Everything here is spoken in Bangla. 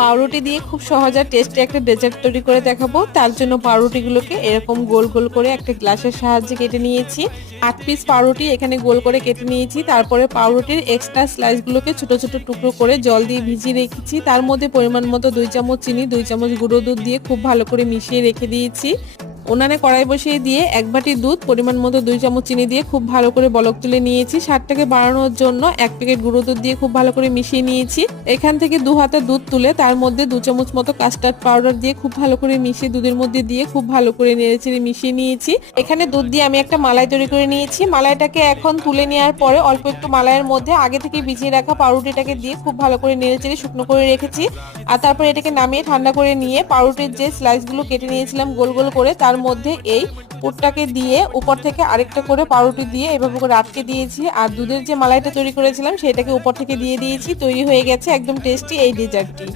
পাউরুটি দিয়ে খুব সহজ আর টেস্টি একটা ডেজার্ট তৈরি করে দেখাবো। তার জন্য পাউরুটিগুলোকে এরকম গোল গোল করে একটা গ্লাসের সাহায্যে কেটে নিয়েছি। 8 পিস পাউরুটি এখানে গোল করে কেটে নিয়েছি। তারপরে পাউরুটির এক্সট্রা স্লাইসগুলোকে ছোট ছোট টুকরো করে জল দিয়ে ভিজিয়ে রেখেছি। তার মধ্যে পরিমাণ মতো 2 চামচ চিনি, 2 চামচ গুঁড়ো দুধ দিয়ে খুব ভালো করে মিশিয়ে রেখে দিয়েছি। উনানে কড়াই বসিয়ে দিয়ে 1 বাটি দুধ, পরিমাণ মতো 2 চামচ চিনি দিয়ে খুব ভালো করে বলক তুলে নিয়েছি। স্বাদটাকে বাড়ানোর জন্য 1 প্যাকেট গুঁড়ো দুধ দিয়ে খুব ভালো করে মিশিয়ে নিয়েছি। এখান থেকে 2 হাতা দুধ তুলে তার মধ্যে 2 চামচ মতো কাস্টার্ড পাউডার দিয়ে খুব ভালো করে মিশিয়ে দুধের মধ্যে দিয়ে খুব ভালো করে নেড়েচেড়ে মিশিয়ে নিয়েছি। এখানে দুধ দিয়ে আমি একটা মালাই তৈরি করে নিয়েছি। মালাইটাকে এখন তুলে নেওয়ার পরে অল্প একটু মালাইয়ের মধ্যে আগে থেকে ভিজিয়ে রাখা পাউরুটিটাকে দিয়ে খুব ভালো করে নেড়েচেড়ে শুকনো করে রেখেছি। আর তারপর এটাকে নামিয়ে ঠান্ডা করে নিয়ে পাউরুটির যে স্লাইসগুলো কেটে নিয়েছিলাম গোল গোল করে তার মধ্যে এই পুরটাকে দিয়ে উপর থেকে আরেকটা করে পাউরুটি দিয়ে এভাবে করে আটকে দিয়েছি। আর দুধের যে মালাইটা তৈরি করেছিলাম সেটাকে উপর থেকে দিয়ে দিয়েছি। তৈরি হয়ে গেছে একদম টেস্টি এই ডেজার্টটি।